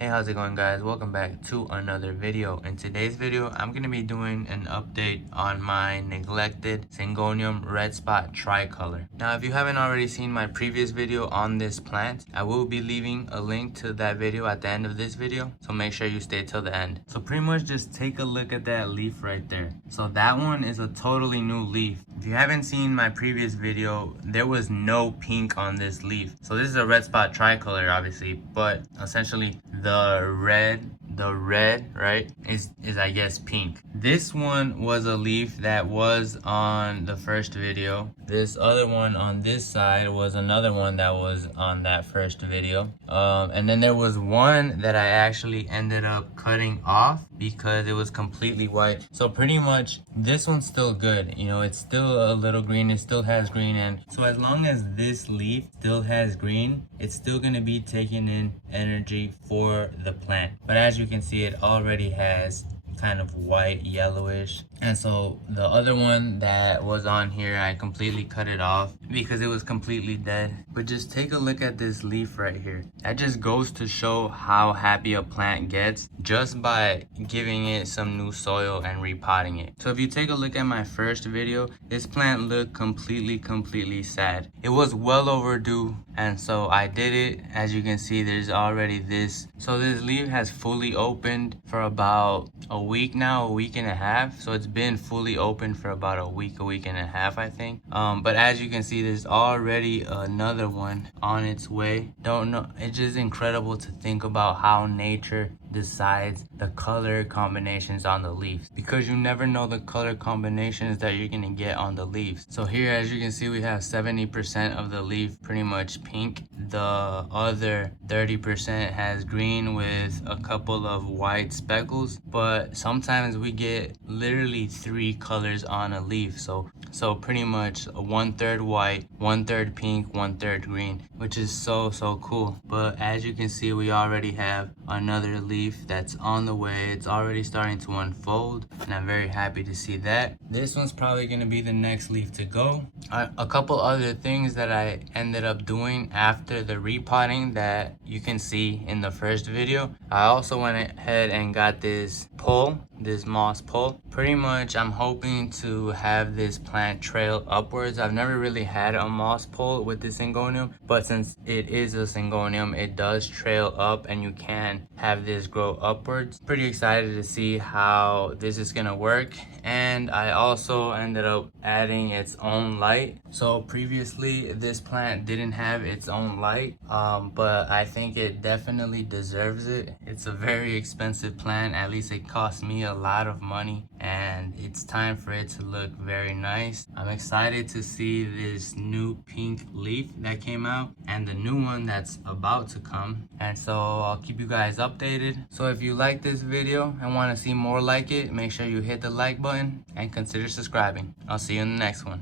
Hey, how's it going, guys? Welcome back to another video. In today's video, I'm going to be doing an update on my neglected Syngonium Red Spot Tricolor. Now, if you haven't already seen my previous video on this plant, I will be leaving a link to that video at the end of this video, so make sure you stay till the end. So pretty much just take a look at that leaf right there. So that one is a totally new leaf. If you haven't seen my previous video, there was no pink on this leaf. So this is a red spot tricolor, obviously, but essentially the red, right, is I guess pink. This one was a leaf that was on the first video. This other one on this side was another one that was on that first video. And then there was one that I actually ended up cutting off because it was completely white. So pretty much this one's still good. You know, it's still a little green. It still has green, and so as long as this leaf still has green, it's still gonna be taking in energy for the plant. But as you can see, it already has kind of white yellowish, and so the other one that was on here, I completely cut it off because it was completely dead. But just take a look at this leaf right here. That just goes to show how happy a plant gets just by giving it some new soil and repotting it. So if you take a look at my first video, this plant looked completely sad. It was well overdue, and so I did it. As you can see, there's already this. So this leaf has fully opened for about a week now, a week and a half. So it's been fully open for about a week and a half, I think. But as you can see, there's already another one on its way. Don't know, it's just incredible to think about how nature decides the color combinations on the leaves, because you never know the color combinations that you're gonna get on the leaves. So here, as you can see, we have 70% of the leaf pretty much pink. The other 30% has green with a couple of white speckles, but sometimes we get literally 3 colors on a leaf. So pretty much 1/3 white, 1/3 pink, 1/3 green, which is so cool. But as you can see, we already have another leaf that's on the way. It's already starting to unfold, and I'm very happy to see that. This one's probably going to be the next leaf to go. A couple other things that I ended up doing after the repotting that you can see in the first video, I also went ahead and got this pole, this moss pole. Pretty much I'm hoping to have this plant trail upwards. I've never really had a moss pole with this Syngonium, but since it is a Syngonium, it does trail up and you can have this grow upwards. Pretty excited to see how this is gonna work. And I also ended up adding its own light. So previously this plant didn't have its own light, but I think it definitely deserves it. It's a very expensive plant. At least it cost me a lot of money, and it's time for it to look very nice. I'm excited to see this new pink leaf that came out and the new one that's about to come, and so I'll keep you guys updated. So if you like this video and want to see more like it, make sure you hit the like button and consider subscribing. I'll see you in the next one.